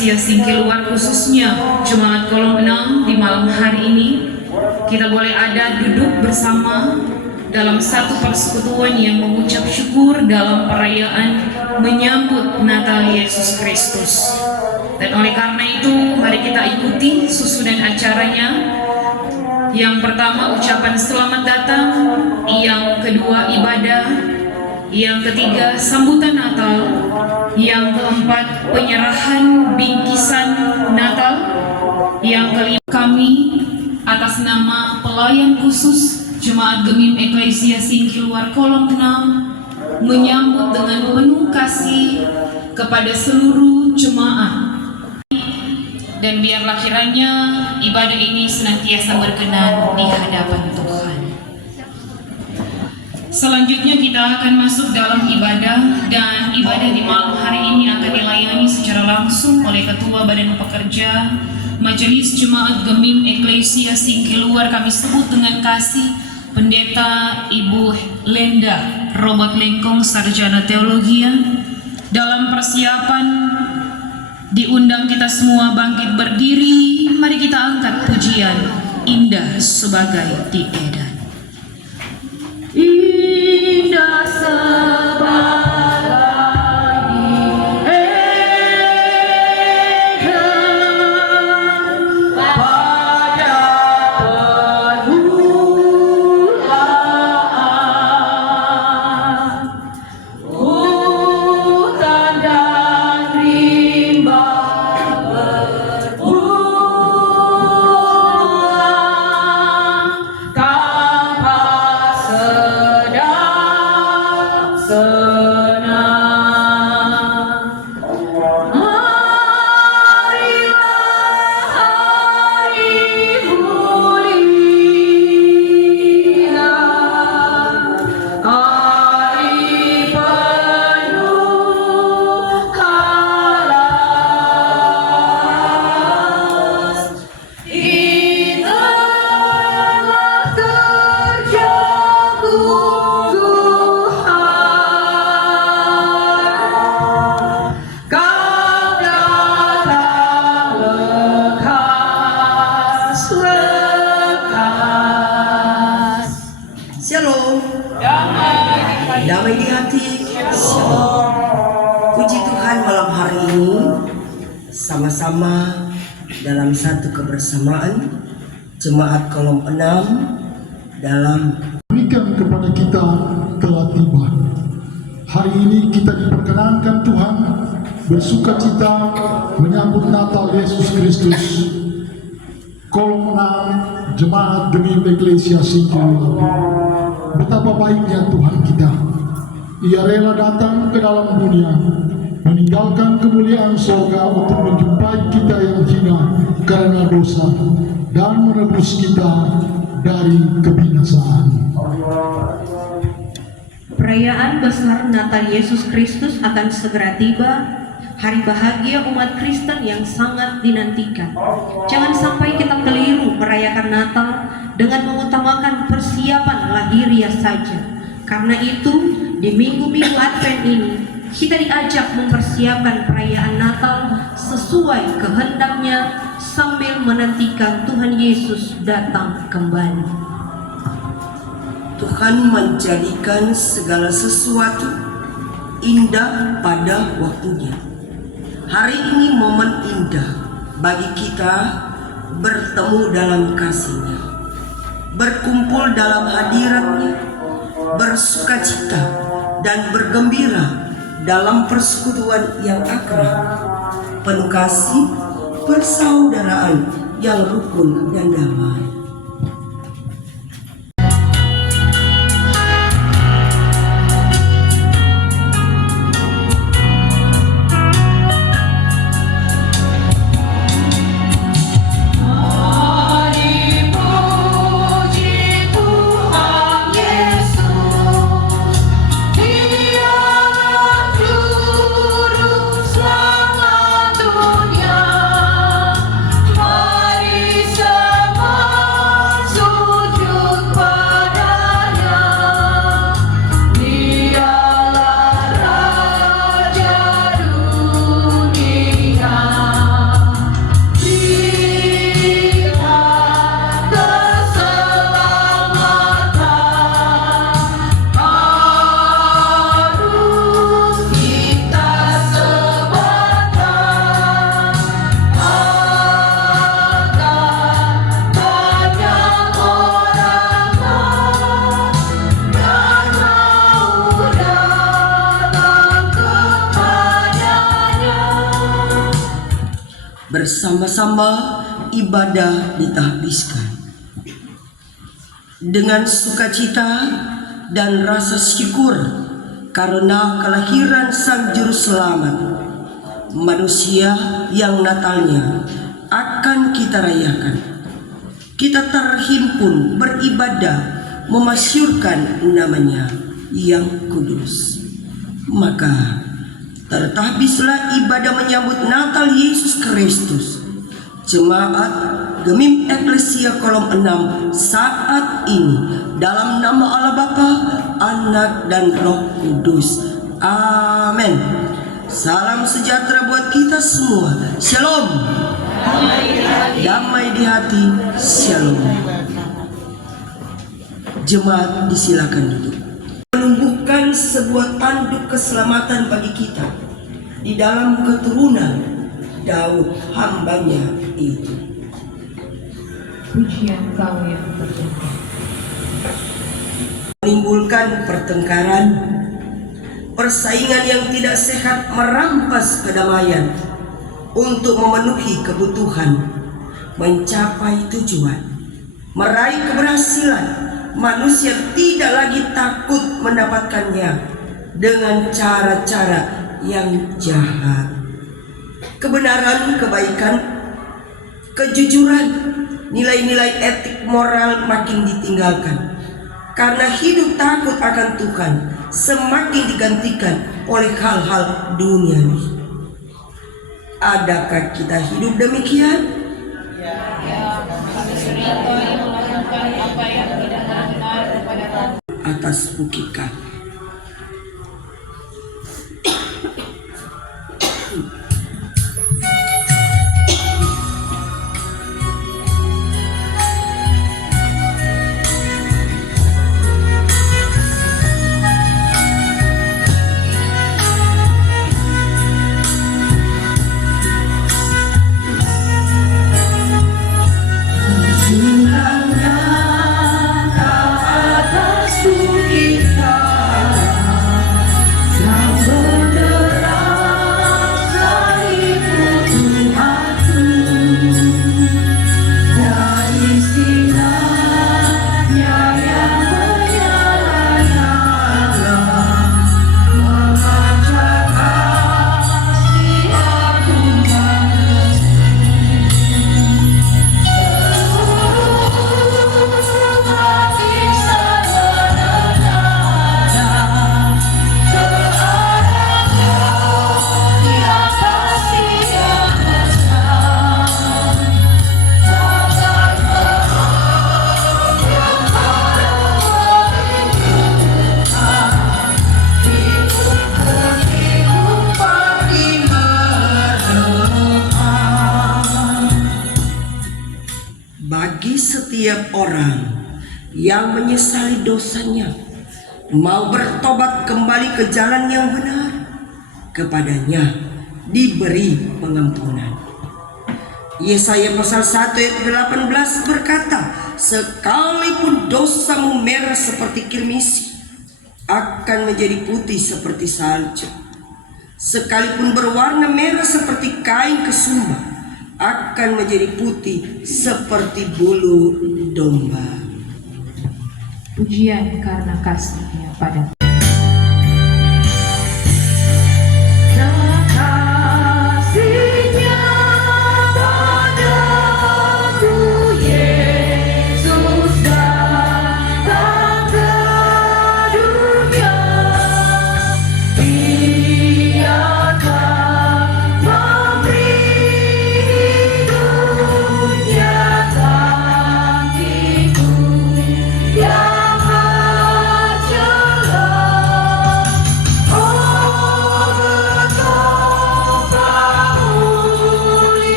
Eklesia Singkeluar, khususnya Jemaat Kolom 6 di malam hari ini, kita boleh ada duduk bersama dalam satu persekutuan yang mengucap syukur dalam perayaan menyambut Natal Yesus Kristus. Dan oleh karena itu, mari kita ikuti susunan acaranya. Yang pertama ucapan selamat datang, yang kedua ibadah, yang ketiga sambutan Natal, yang keempat penyerahan bingkisan Natal, yang kelima kami atas nama pelayan khusus Jemaat Gemim Eklesia Singkeluar Kolom 6 menyambut dengan penuh kasih kepada seluruh jemaat. Dan biarlah kiranya ibadah ini senantiasa berkenan di hadapan Tuhan. Selanjutnya kita akan masuk dalam ibadah, dan ibadah di malam hari ini akan dilayani secara langsung oleh Ketua Badan Pekerja Majelis Jemaat Gemim Eklesia Singkeluar, kami sebut dengan kasih, Pendeta Ibu Lenda Robert Lengkong, Sarjana Teologi. Dalam persiapan diundang kita semua bangkit berdiri, mari kita angkat pujian Indah Sebagai Diedan. Indah sebagai damai di hati. Shalom. Puji Tuhan, malam hari ini sama-sama dalam satu kebersamaan Jemaat Kolom 6 dalam berikan kepada kita telah tiba. Hari ini kita diperkenankan Tuhan bersuka cita menyambut Natal Yesus Kristus. Kolom 6 Jemaat Gemim Eklesia Singkeluar. Betapa baiknya Tuhan kita. Ia rela datang ke dalam dunia, meninggalkan kemuliaan surga untuk menjumpai kita yang hina karena dosa dan menebus kita dari kebinasaan. Perayaan besar Natal Yesus Kristus akan segera tiba, hari bahagia umat Kristen yang sangat dinantikan. Jangan sampai kita keliru merayakan Natal dengan mengutamakan persiapan lahiriah saja. Karena itu, di minggu-minggu Advent ini, kita diajak mempersiapkan perayaan Natal sesuai kehendaknya sambil menantikan Tuhan Yesus datang kembali. Tuhan menjadikan segala sesuatu indah pada waktunya. Hari ini momen indah bagi kita bertemu dalam kasih-Nya, berkumpul dalam hadirat-Nya, bersukacita dan bergembira dalam persekutuan yang akrab, penuh kasih, persaudaraan yang rukun dan damai. Mari semua bersama-sama ibadah ditahbiskan. Dengan sukacita dan rasa syukur karena kelahiran Sang Juru Selamat, manusia yang Natalnya akan kita rayakan. Kita terhimpun beribadah memasyurkan namanya yang kudus. Maka tertahbislah ibadah menyambut Natal Yesus Kristus. Jemaat Gemim Eklesia Kolom 6 saat ini dalam nama Allah Bapa, Anak dan Roh Kudus. Amin. Salam sejahtera buat kita semua. Shalom. Damai di hati. Shalom. Jemaat disilakan duduk. Menumbuhkan sebuah tanduk keselamatan bagi kita di dalam keturunan Daud hambanya itu. Pujian Kau yang berdoa. Menimbulkan pertengkaran, persaingan yang tidak sehat, merampas kedamaian untuk memenuhi kebutuhan, mencapai tujuan, meraih keberhasilan. Manusia tidak lagi takut mendapatkannya dengan cara-cara yang jahat. Kebenaran, kebaikan, kejujuran, nilai-nilai etik moral makin ditinggalkan. Karena hidup takut akan Tuhan semakin digantikan oleh hal-hal duniawi. Adakah kita hidup demikian? Atas bukit kami. Bagi setiap orang yang menyesali dosanya, mau bertobat kembali ke jalan yang benar, kepadanya diberi pengampunan. Yesaya pasal 1 ayat 18 berkata, sekalipun dosamu merah seperti kirmisi, akan menjadi putih seperti salju. Sekalipun berwarna merah seperti kain kesumba, akan menjadi putih seperti bulu domba. Pujian karena kasih-Nya padamu.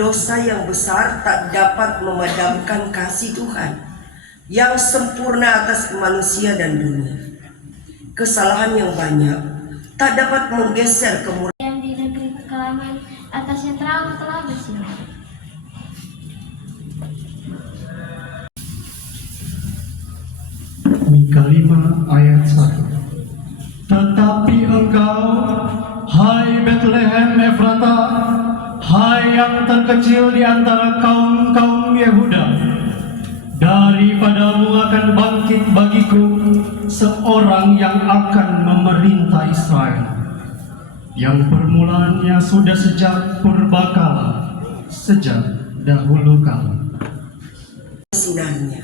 Dosa yang besar tak dapat memadamkan kasih Tuhan. yang sempurna atas manusia dan dunia. Kesalahan yang banyak tak dapat menggeser kemurnian yang di negeri kekelaman atas yang terang telah bersinar. Mika 5 ayat 1. Tetapi engkau, hai Bethlehem Efrata, hai yang terkecil di antara kaum-kaum Yehuda, daripadamu akan bangkit bagiku seorang yang akan memerintah Israel, yang permulaannya sudah sejak purbakala, sejak dahulu kala. sinarnya.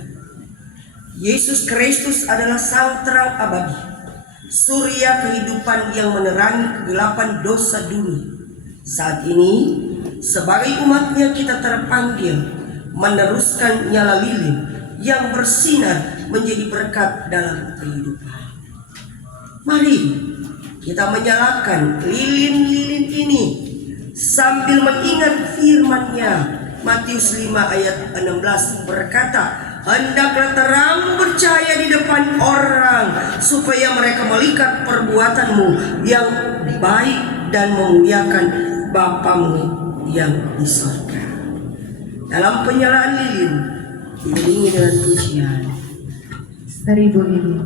Yesus Kristus adalah sang terang abadi, surya kehidupan yang menerangi kegelapan dosa dunia. Saat ini, sebagai umatnya kita terpanggil meneruskan nyala lilin yang bersinar menjadi berkat dalam kehidupan. Mari kita menyalakan lilin-lilin ini sambil mengingat firman-Nya. Matius 5 ayat 16 berkata, hendaklah terang bercahaya di depan orang, supaya mereka melihat perbuatanmu yang baik dan memuliakan Bapamu yang di surga. Dalam penyalaan lilin, diiringi dengan pujian. 1000 lilin.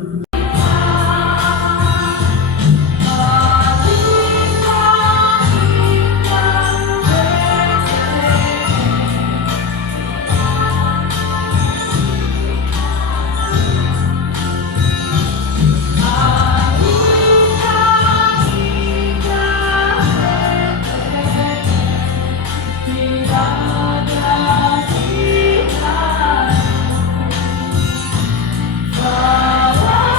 Bahwa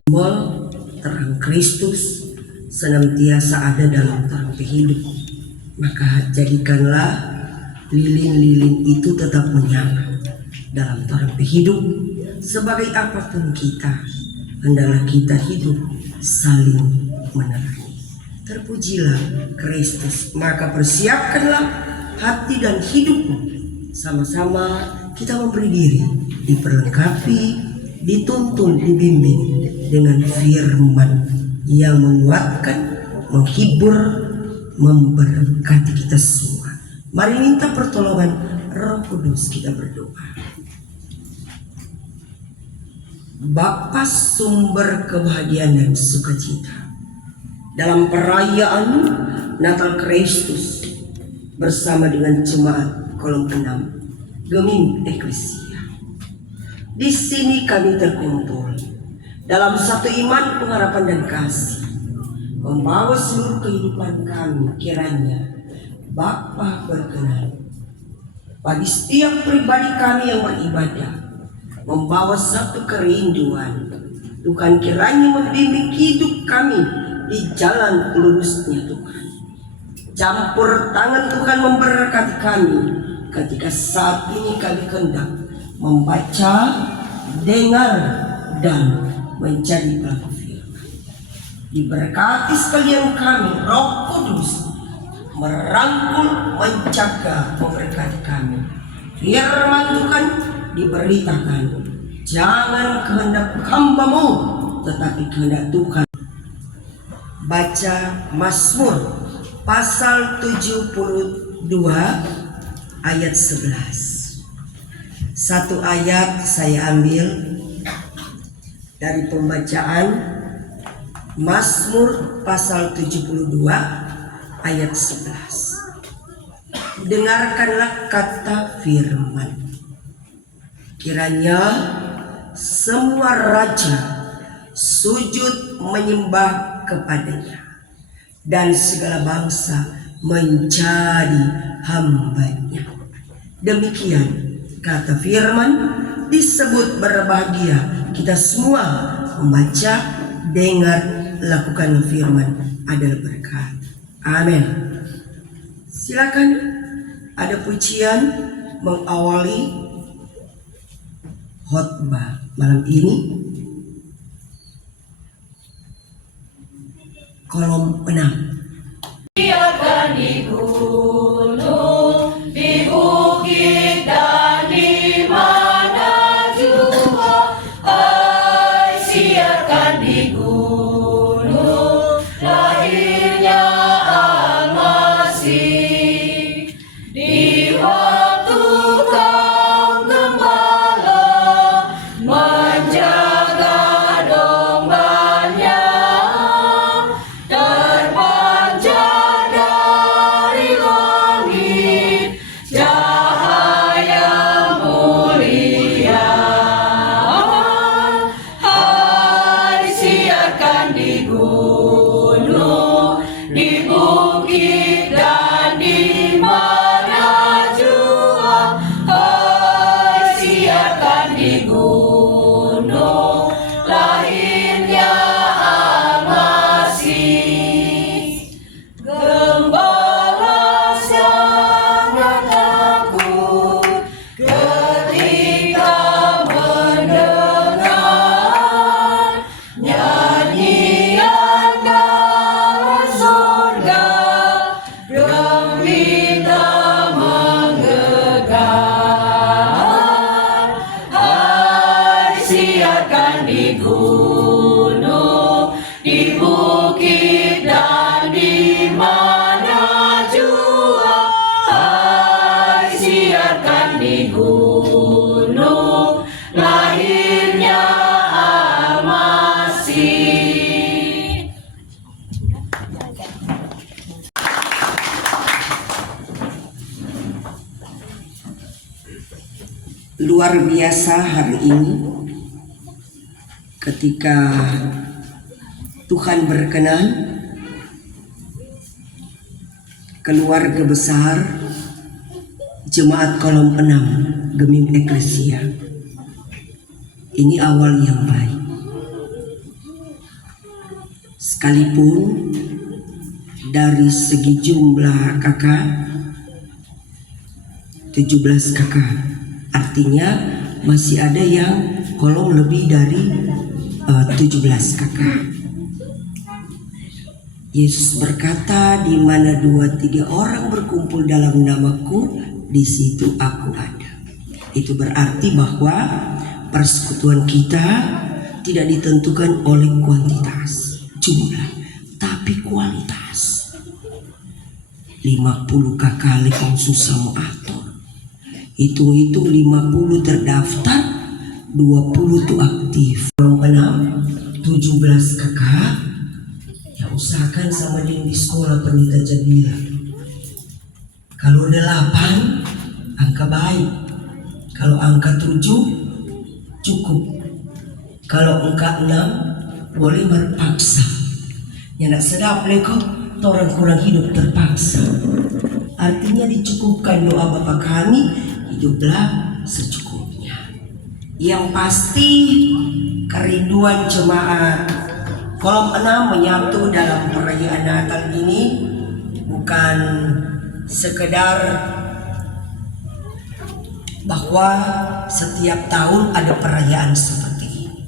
Simbol terang Kristus senantiasa ada dalam terang hidup. Maka jadikanlah lilin-lilin itu tetap menyala dalam terang hidup. Sebagai apapun kita, hendaklah kita hidup saling menerangi. Terpujilah Kristus. Maka persiapkanlah hati dan hidupmu. Sama-sama kita memberi diri, diperlengkapi, dituntun, dibimbing dengan firman yang menguatkan, menghibur, memberkati kita semua. Mari minta pertolongan Roh Kudus, kita berdoa. Bapa sumber kebahagiaan dan sukacita, dalam perayaan Natal Kristus bersama dengan jemaat Kolom 6 Gemim Eklesia. Di sini kami terkumpul dalam satu iman, pengharapan dan kasih, membawa seluruh kehidupan kami. Kiranya Bapa berkenan bagi setiap pribadi kami yang beribadah, membawa satu kerinduan. Tuhan kiranya membimbing hidup kami di jalan lurusnya Tuhan. Campur tangan Tuhan memberkati kami ketika saat ini kami hendak membaca, dengar, dan mencari pelaku firman. Diberkati sekalian kami, Roh Kudus merangkul, menjaga, memberkati kami. Firman Tuhan diberitakan, jangan kehendak hamba-Mu, tetapi kehendak Tuhan. Baca Mazmur pasal 72 ayat 11. Satu ayat saya ambil dari pembacaan Mazmur pasal 72 ayat 11. Dengarkanlah kata firman. Kiranya semua raja sujud menyembah kepadanya, dan segala bangsa menjadi hambanya. Demikian kata firman, disebut berbahagia kita semua membaca, dengar, lakukan firman adalah berkat. Amin. Silakan ada pujian mengawali khotbah malam ini. Kolom 6. Biarkan di gunung, di bukit dan di mana jua, hai siarkan di gunung lahirnya Al-Masih. Di waktu kau gembala menjaga dombanya, terpancar dari langit cahaya mulia. Hai siarkan di gunung, di bukit dan di mana jua, hai siarkan di gunung lahirnya Al-Masih. Gembala sangat takut ketika mendengar nyanyian dari surga, gembira menggelegar. Hai siarkan di gunung, di bukit dan di mana jua, hai siarkan di gunung lahirnya Al-Masih. Luar biasa hari ini ketika Tuhan berkenan, keluarga besar Jemaat Kolom 6 Gemim Eklesia ini awal yang baik. Sekalipun dari segi jumlah kakak 17 kakak, artinya masih ada yang kolom lebih dari 17 kakak. Yesus berkata, di mana 2-3 orang berkumpul dalam namaku, di situ aku ada. Itu berarti bahwa persekutuan kita tidak ditentukan oleh kuantitas, jumlah, tapi kualitas. 50 kakak lekong susah mau atur. Hitung-hitung 50 terdaftar, 20 tuh aktif. Kalau 17 kakak, ya usahakan sama dia di sekolah pendeta Jabila. Kalau 8, angka baik. Kalau angka 7, cukup. Kalau angka 6, boleh berpaksa. Ya nak sedap leko, orang kurang hidup terpaksa. Artinya dicukupkan doa Bapa kami, hiduplah secukupnya. Yang pasti kerinduan jemaat kolom 6 menyatu dalam perayaan Natal ini bukan sekedar bahwa setiap tahun ada perayaan seperti ini,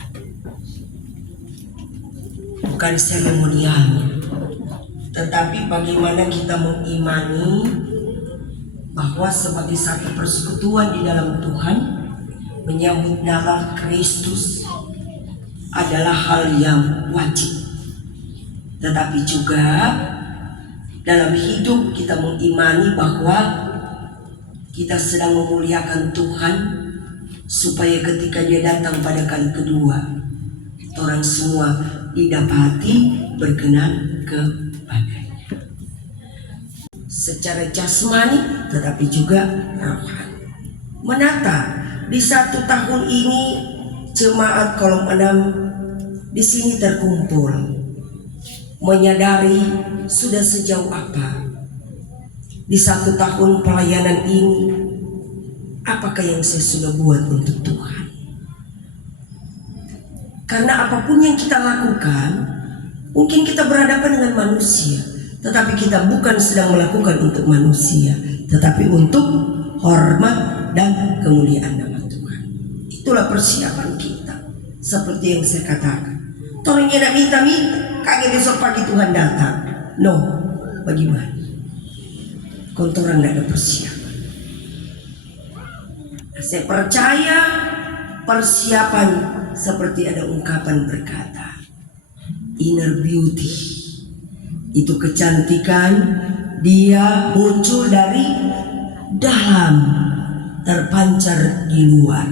bukan seremonialnya, tetapi bagaimana kita mengimani bahwa sebagai satu persekutuan di dalam Tuhan, menyambut Natal Kristus adalah hal yang wajib. Tetapi juga dalam hidup kita mengimani bahwa kita sedang memuliakan Tuhan, supaya ketika Dia datang pada kali kedua, orang semua didapati berkenan kepadanya secara jasmani tetapi juga rohani. Menata di 1 tahun ini jemaat kolom 6 di sini terkumpul, menyadari sudah sejauh apa di 1 tahun pelayanan ini, apakah yang saya sudah buat untuk Tuhan. Karena apapun yang kita lakukan, mungkin kita berhadapan dengan manusia, tetapi kita bukan sedang melakukan untuk manusia, tetapi untuk hormat dan kemuliaan nama Tuhan. Itulah persiapan kita. Seperti yang saya katakan, orang yang nak minta-minta, kaget besok pagi Tuhan datang. No, bagaimana? Kontoran tidak ada persiapan. Saya percaya persiapan seperti ada ungkapan berkata, inner beauty, itu kecantikan dia muncul dari dalam, terpancar di luar.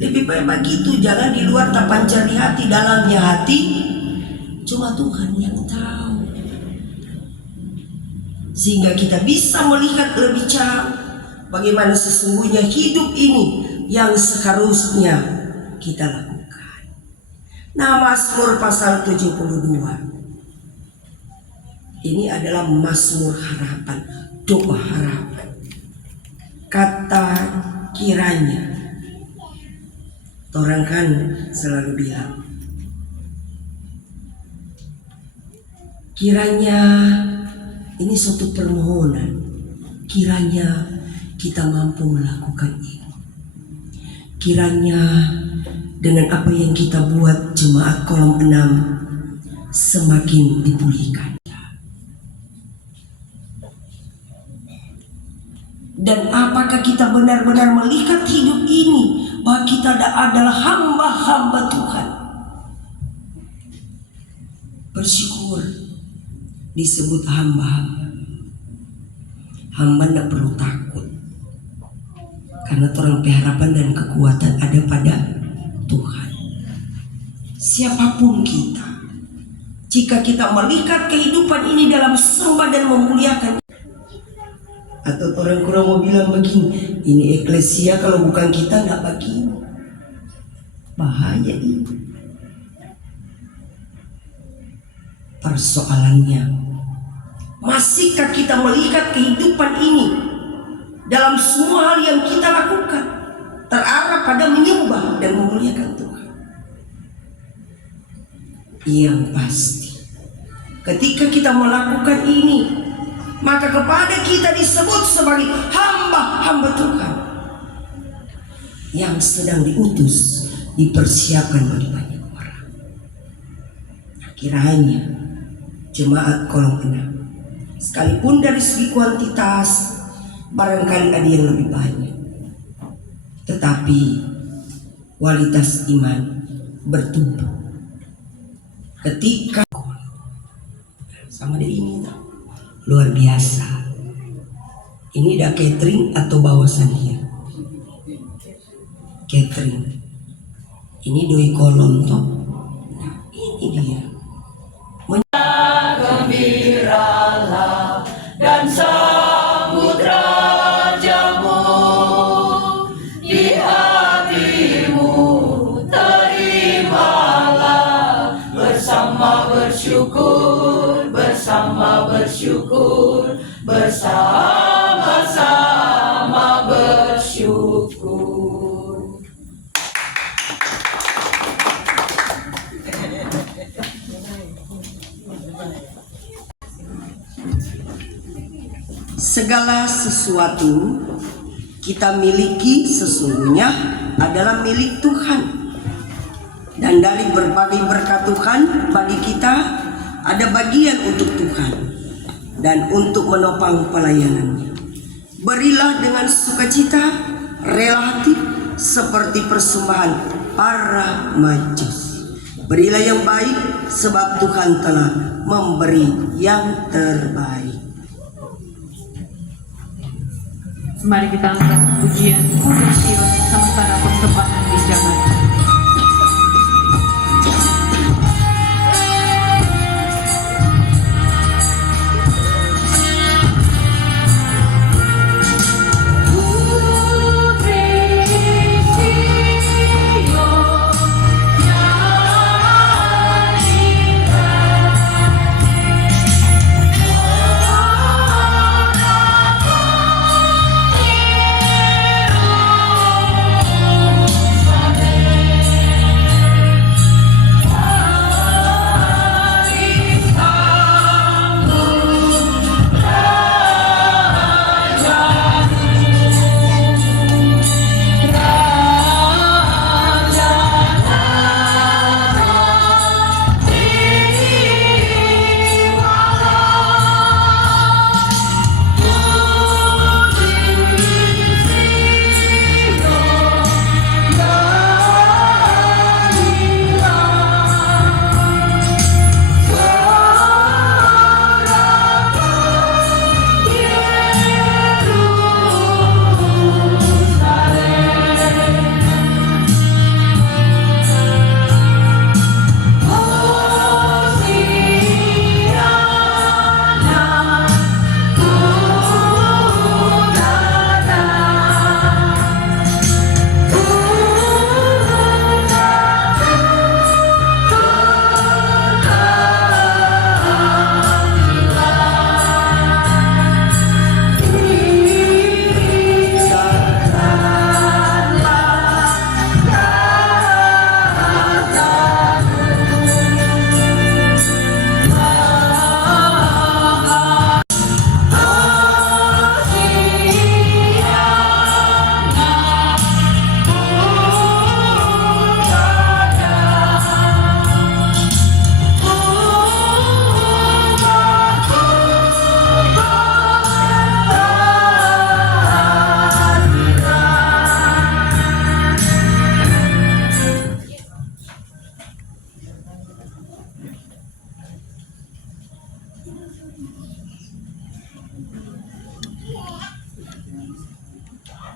Lebih baik begitu, jangan di luar terpancar di hati, dalamnya hati cuma Tuhan yang tahu. Sehingga kita bisa melihat lebih jauh bagaimana sesungguhnya hidup ini yang seharusnya kita lakukan. Nah, Mazmur pasal 72 ini adalah Mazmur harapan, doa harapan. Kata kiranya, orang kan selalu bilang, kiranya ini suatu permohonan, kiranya kita mampu melakukan ini. Kiranya dengan apa yang kita buat jemaat kolom 6 semakin dipulihkan. Dan apakah kita benar-benar melihat hidup ini bahwa kita adalah hamba-hamba Tuhan? Bersyukur disebut hamba-hamba. Hamba tidak perlu takut, karena orang pengharapan dan kekuatan ada pada Tuhan. Siapapun kita, jika kita melihat kehidupan ini dalam sembah dan memuliakan, atau orang kurang mau bilang begini, ini eklesia kalau bukan kita nggak begini. Bahaya ini. Persoalannya, masihkah kita melihat kehidupan ini dalam semua hal yang kita lakukan terarah pada menyembah dan memuliakan Tuhan? Yang pasti Ketika kita melakukan ini, maka kepada kita disebut sebagai hamba-hamba Tuhan yang sedang diutus, dipersiapkan bagi banyak orang. Kiranya jemaat kolom 6, sekalipun dari segi kuantitas barangkali ada yang lebih banyak, tetapi kualitas iman bertumbuh ketika sama dia ini luar biasa. Ini dah catering atau bawasan dia catering. Ini doi kolom toh. Nah, ini dia. Gembiralah dan sambut rajamu di hatimu, terimalah bersama bersyukur, bersama-sama bersyukur. Segala sesuatu kita miliki sesungguhnya adalah milik Tuhan. Dan dari berbagai berkat Tuhan bagi kita ada bagian untuk Tuhan dan untuk menopang pelayanannya. Berilah dengan sukacita, rela hati seperti persembahan para majus. Berilah yang baik sebab Tuhan telah memberi yang terbaik. Mari kita angkat pujian Puji Sion sementara persembahan dijalankan.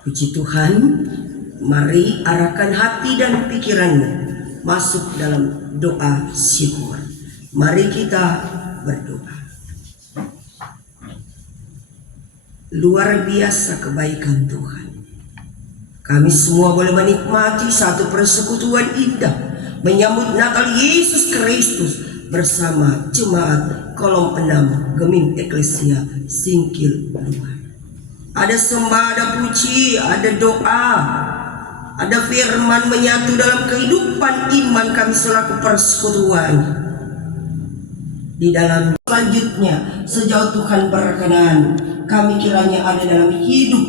Puji Tuhan, mari arahkan hati dan pikiranmu masuk dalam doa syukur. Mari kita berdoa. Luar biasa kebaikan Tuhan. Kami semua boleh menikmati satu persekutuan indah menyambut Natal Yesus Kristus bersama jemaat kolom 6 Geming Eklesia Singkil 2. Ada sembah, ada puji, ada doa, ada firman menyatu dalam kehidupan iman kami selaku persekutuan. di dalam. Selanjutnya, sejauh Tuhan berkenan, kami kiranya ada dalam hidup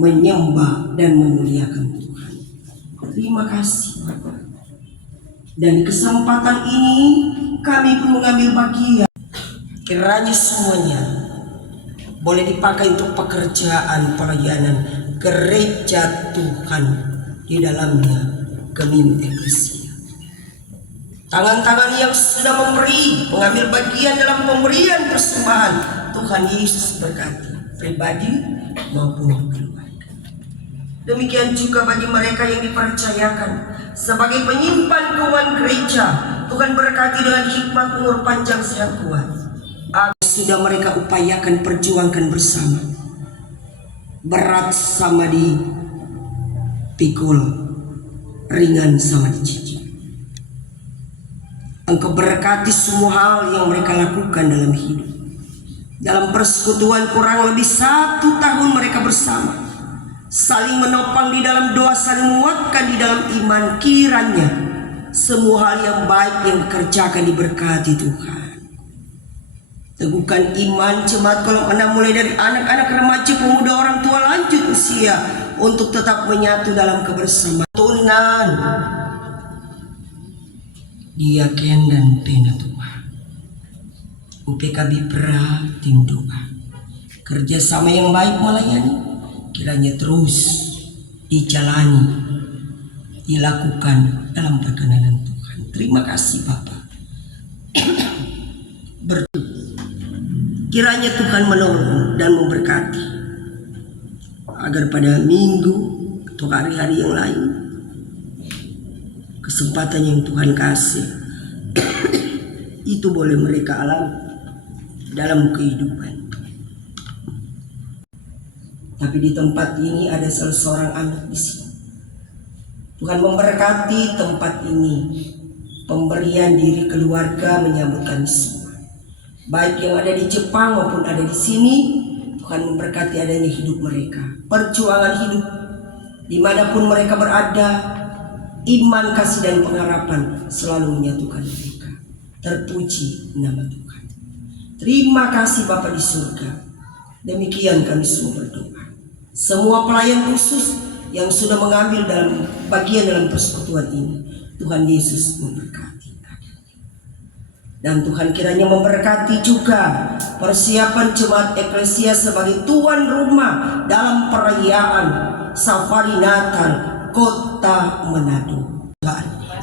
menyembah dan memuliakan Tuhan. Terima kasih Bapak. Dan di kesempatan ini kami pun mengambil bagian. Kiranya semuanya boleh dipakai untuk pekerjaan pelayanan gereja Tuhan di dalamnya Kemim Eklesia. Tangan-tangan yang sudah memberi, mengambil bagian dalam pemberian persembahan, Tuhan Yesus berkati pribadi maupun keluarga. Demikian juga bagi mereka yang dipercayakan sebagai penyimpan keuangan gereja, Tuhan berkati dengan hikmat, umur panjang, sehat, kuat. Sudah mereka upayakan, perjuangkan bersama, berat sama dipikul, ringan sama dicicil. Engkau berkati semua hal yang mereka lakukan dalam hidup. Dalam persekutuan kurang lebih 1 tahun mereka bersama, saling menopang di dalam doa, saling menguatkan di dalam iman. Kiranya semua hal yang baik yang dikerjakan diberkati Tuhan. Teguhkan iman jemaat Kolom 6 mulai dari anak-anak, remaja, pemuda, orang tua lanjut usia untuk tetap menyatu dalam kebersamaan. Tunan diaken dan pena Tuhan. UPKB Pra tim doa. Kerjasama yang baik melayani kiranya terus dijalani, dilakukan dalam perkenanan Tuhan. Terima kasih Bapak. Kiranya Tuhan menolong dan memberkati agar pada minggu atau hari-hari yang lain, kesempatan yang Tuhan kasih itu boleh mereka alami dalam kehidupan. Tapi di tempat ini ada salah seorang anak di sini. Tuhan memberkati tempat ini, pemberian diri keluarga menyambut kami semua. Baik yang ada di Jepang maupun ada di sini, Tuhan memberkati adanya hidup mereka, perjuangan hidup dimanapun mereka berada. Iman, kasih, dan pengharapan selalu menyatukan mereka. Terpuji nama Tuhan. Terima kasih Bapa di surga. Demikian kami semua berdoa. Semua pelayan khusus yang sudah mengambil dalam bagian dalam persekutuan ini, Tuhan Yesus memberkati. Dan Tuhan kiranya memberkati juga persiapan jemaat Eklesia sebagai tuan rumah dalam perayaan Safari Natal Kota Manado.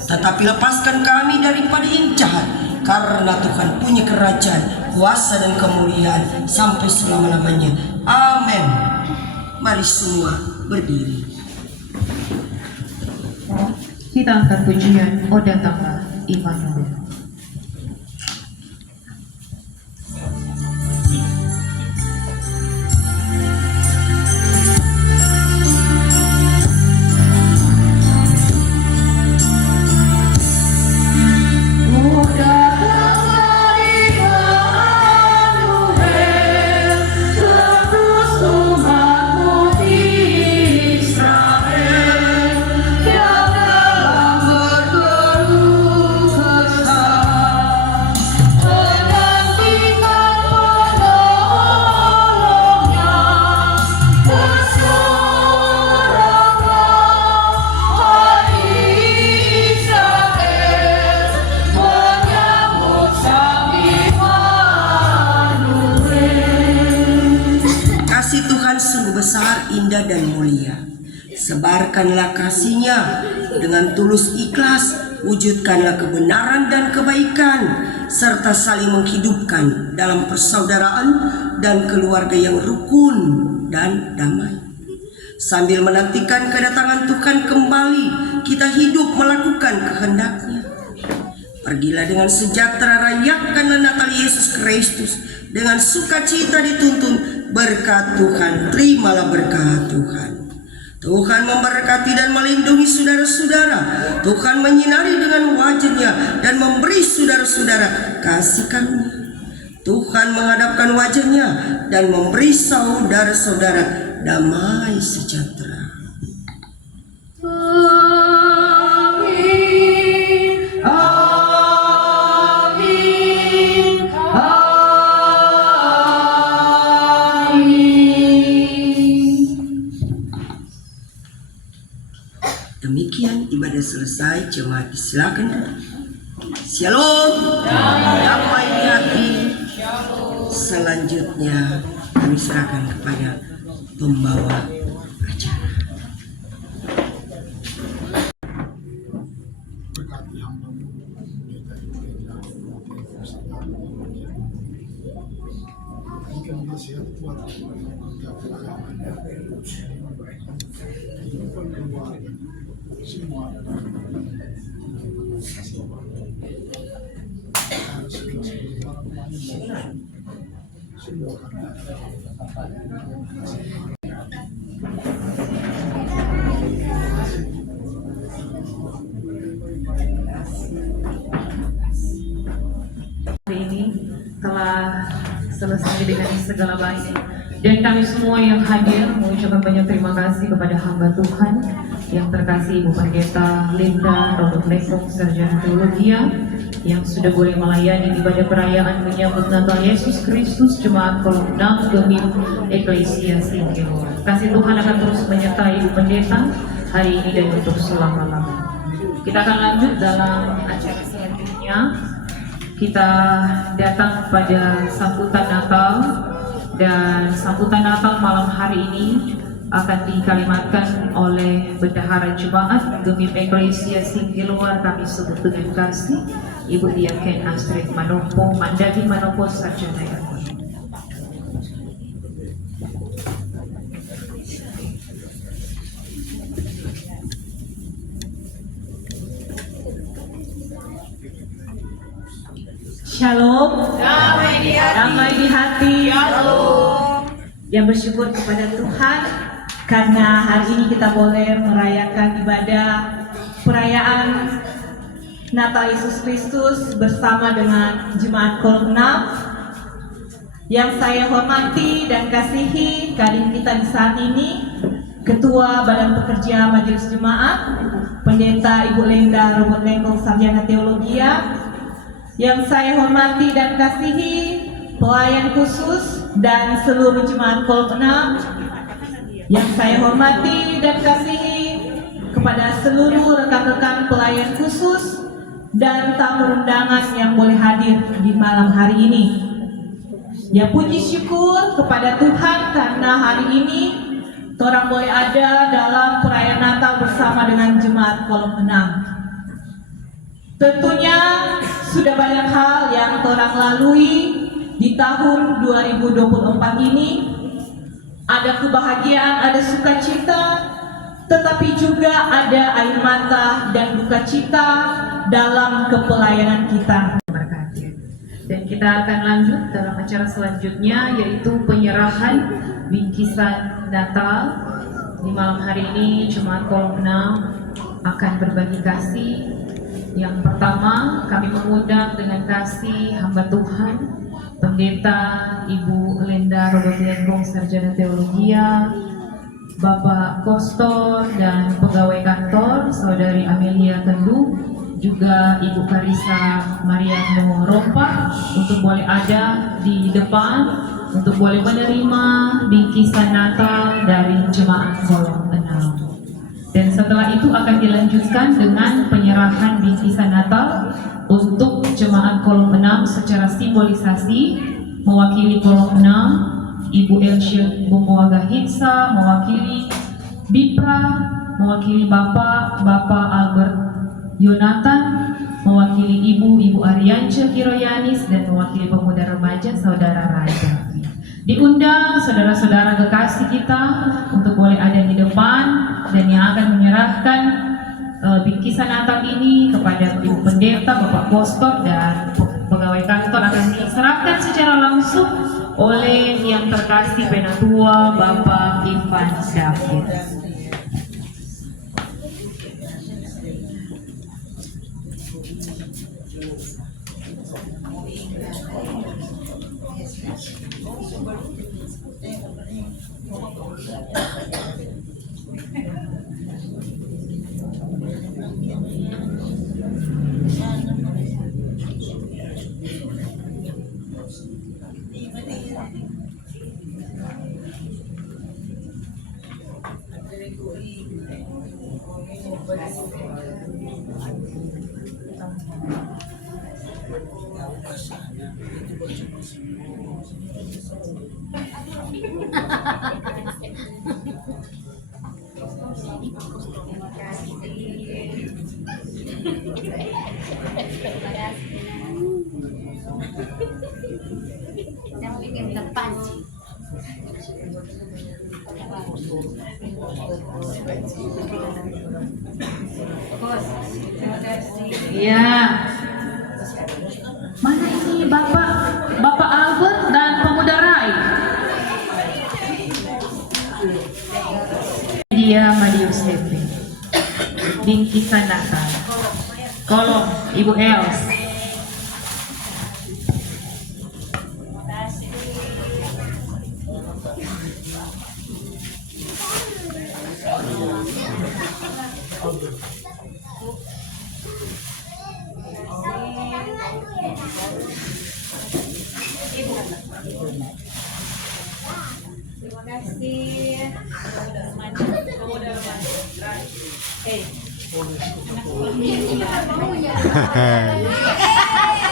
Tetapi lepaskan kami daripada yang jahat, karena Tuhan punya kerajaan, kuasa, dan kemuliaan sampai selama-lamanya. Amin. Mari semua berdiri. Kita angkat pujian O datanglah Immanuel. Besar, indah, dan mulia. Sebarkanlah kasih-Nya dengan tulus ikhlas, wujudkanlah kebenaran dan kebaikan, serta saling menghidupkan dalam persaudaraan dan keluarga yang rukun dan damai. Sambil menantikan kedatangan Tuhan kembali, kita hidup melakukan kehendak-Nya. Pergilah dengan sejahtera, rayakanlah Natal Yesus Kristus dengan sukacita dituntun berkat Tuhan. Terimalah berkat Tuhan. Tuhan memberkati dan melindungi saudara-saudara. Tuhan menyinari dengan wajah-Nya dan memberi saudara-saudara kasih karunia. Tuhan menghadapkan wajah-Nya dan memberi saudara-saudara damai sejahtera. Amin. Amin. selesai, jemaat disilakan. Shalom, damai di hati. Selanjutnya kami serahkan kepada pembawa acara. Berkati hamba-Mu, pendeta gereja, berikan dia sehat kuat hingga pelayanannya, kehidupan keluarga, semua ada dalam kasih harus segera para pemain semua karena Hari ini telah selesai dengan segala baik, dan kami semua yang hadir mengucapkan banyak terima kasih kepada hamba Tuhan yang terkasih Ibu Pendeta Linda Robert Lekong, Sarjana Teologia, yang sudah boleh melayani ibadah perayaan menyambut Natal Yesus Kristus Jemaat Kolom 6 Gemim Eklesia Singkelo. Kasih Tuhan akan terus menyertai Ibu Pendeta hari ini dan untuk selama-lamanya. Kita akan lanjut dalam acara selanjutnya. Kita datang pada sambutan Natal, dan sambutan Natal malam hari ini akan dikalimatkan oleh Bendahara Jemaat Gemim Eklesia Singkeluar, kami sebut dengan kasih, Ibu Diaken Astrid Manopo, Mandagi Manopo Sarjana Ekonomi. Shalom, damai di hati. Yang bersyukur kepada Tuhan karena hari ini kita boleh merayakan ibadah perayaan Natal Yesus Kristus bersama dengan Jemaat Kolom 6. Yang saya hormati dan kasihi kadin kita di saat ini, Ketua Badan Pekerja Majelis Jemaat, Pendeta Ibu Linda Robert Lekong, Sarjana Teologia. Yang saya hormati dan kasihi pelayan khusus dan seluruh Jemaat Kolom 6. Yang saya hormati dan kasihi kepada seluruh rekan-rekan pelayan khusus dan tamu undangan yang boleh hadir di malam hari ini. Ya, puji syukur kepada Tuhan karena hari ini orang boleh ada dalam perayaan Natal bersama dengan Jemaat Kolom 6. Tentunya sudah banyak hal yang orang lalui di tahun 2024 ini. Ada kebahagiaan, ada sukacita, tetapi juga ada air mata dan duka cita dalam kepelayanan kita. Dan kita akan lanjut dalam acara selanjutnya, yaitu penyerahan bingkisan Natal. Di malam hari ini Jemaat Kolom 6 akan berbagi kasih. Yang pertama, kami mengundang dengan kasih hamba Tuhan Pendeta Ibu Linda Robert Lekong, Sarjana Teologia, Bapak Kostor dan pegawai kantor Saudari Amelia Kendu, juga Ibu Karisa Maria Rompa, untuk boleh ada di depan untuk boleh menerima bingkisan Natal dari Jemaat Kolom 6. Dan setelah itu akan dilanjutkan dengan penyerahan bingkisan Natal untuk Jemaat Kolom 6 secara simbolisasi. Mewakili Kolom 6, Ibu Elsie Bumoaga Hitsa, mewakili Bipra, mewakili Bapak Albert Yonatan, mewakili Ibu Ariance Kiroyanis, dan mewakili pemuda remaja Saudara Raja. Diundang saudara-saudara kekasih kita untuk boleh ada di depan dan yang akan menyerahkan bingkisan Natal ini kepada Ibu Pendeta, Bapak Kostor, dan pegawai kantor akan diserahkan secara langsung oleh yang terkasih Penatua Bapak Ivan David. Yang bikin depan. Ya. Mana ini Bapak Albert dan Pemuda Rai? Dia Madius Hepi. Bingkisan Natal. Kolom Ibu Els. Terima kasih.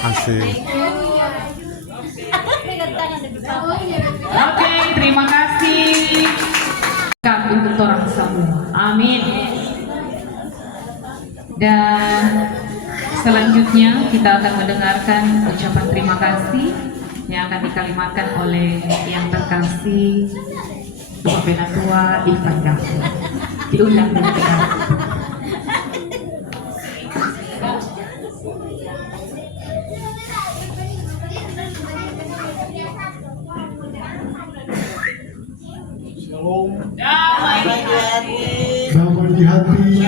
Asik. Oke, terima kasih. Untuk orang semua. Amin. Dan selanjutnya kita akan mendengarkan ucapan terima kasih yang akan dikalimatkan oleh yang terkasih Bapak Penatua Ivan David. Diulang dengan tegas. Damai di hati.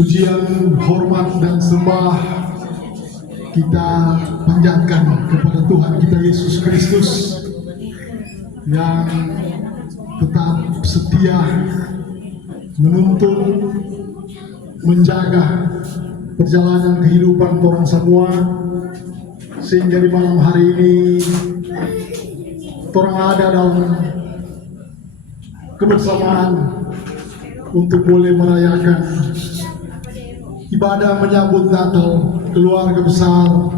Pujian, hormat dan sembah kita panjatkan kepada Tuhan kita Yesus Kristus yang tetap setia menuntun, menjaga perjalanan kehidupan orang semua, sehingga di malam hari ini orang ada dalam kebersamaan untuk boleh merayakan ibadah menyambut Natal keluarga besar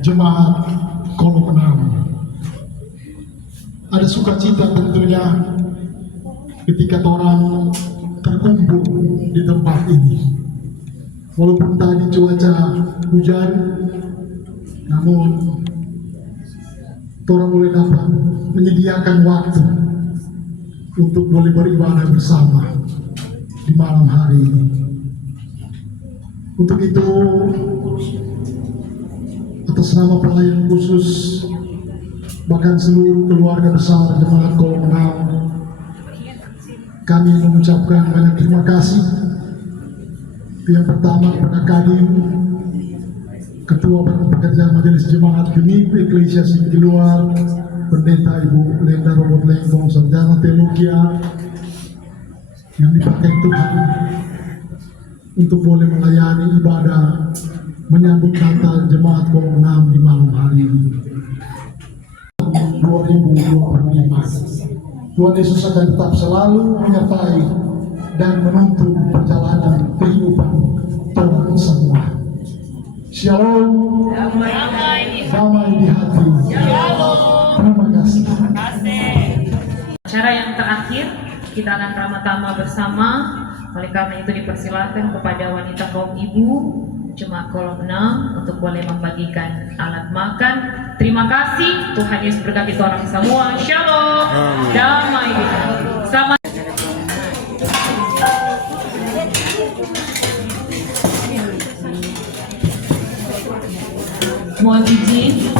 Jemaat Kolom 6. Ada sukacita tentunya ketika orang terkumpul di tempat ini. Walaupun tadi cuaca hujan, namun orang boleh dapat menyediakan waktu untuk boleh beribadah bersama di malam hari ini. Untuk itu, atas nama pelayan khusus bahkan seluruh keluarga besar Jemaat Kolom 6, kami mengucapkan banyak terima kasih. Yang pertama kepada Kadin, Ketua Badan Pekerja Majelis Jemaat Gemip Eklesia Singgi Luar, Pendeta Ibu Lenda Robot Lengkong, Sarjana Teologia yang dipakai Tuhan untuk boleh melayani ibadah menyambut Natal Jemaat Kolom 6 di malam hari ini 2025. Tuhan Yesus akan tetap selalu menyertai dan menuntun perjalanan kehidupan orang semua. Shalom. Damai di hati. Terima kasih. Acara yang terakhir kita akan ramah-tamah bersama. Oleh karena itu dipersilakan kepada wanita kaum ibu Jemaat Kolom 6 untuk boleh membagikan alat makan. Terima kasih. Tuhan Yesus berkati orang semua. Shalom. Damai di hati. Selamat. Mohon izin,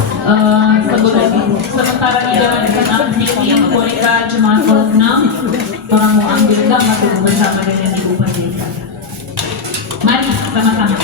sementara dijalankan meeting, bolehkah Jemaat Kolom 6 orang mau ambil gambar bersama dengan Ibu Pendeta. Mari sama-sama.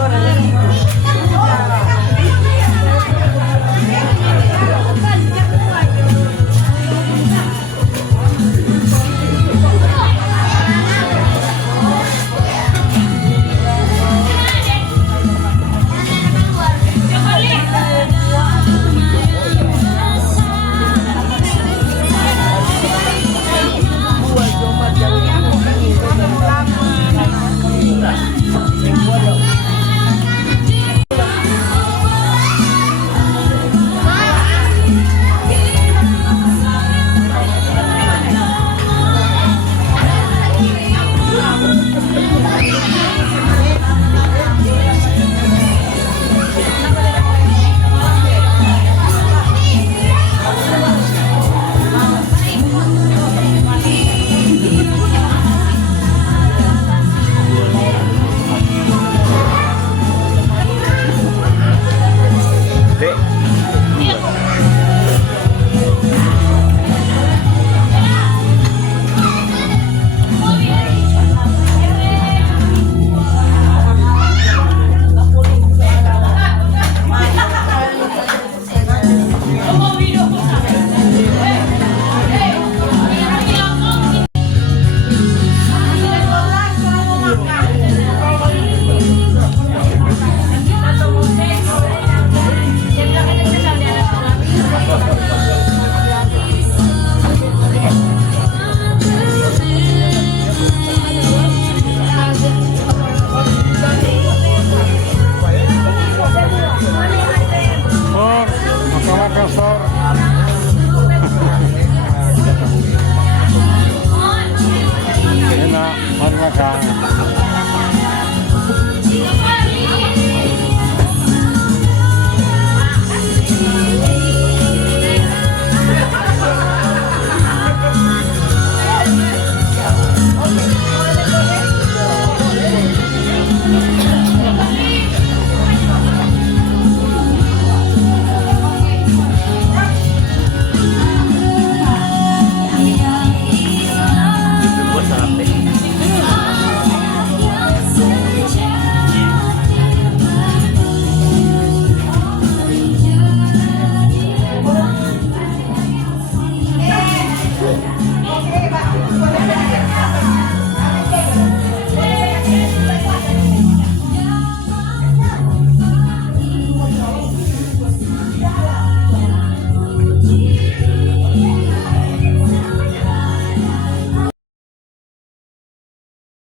Mari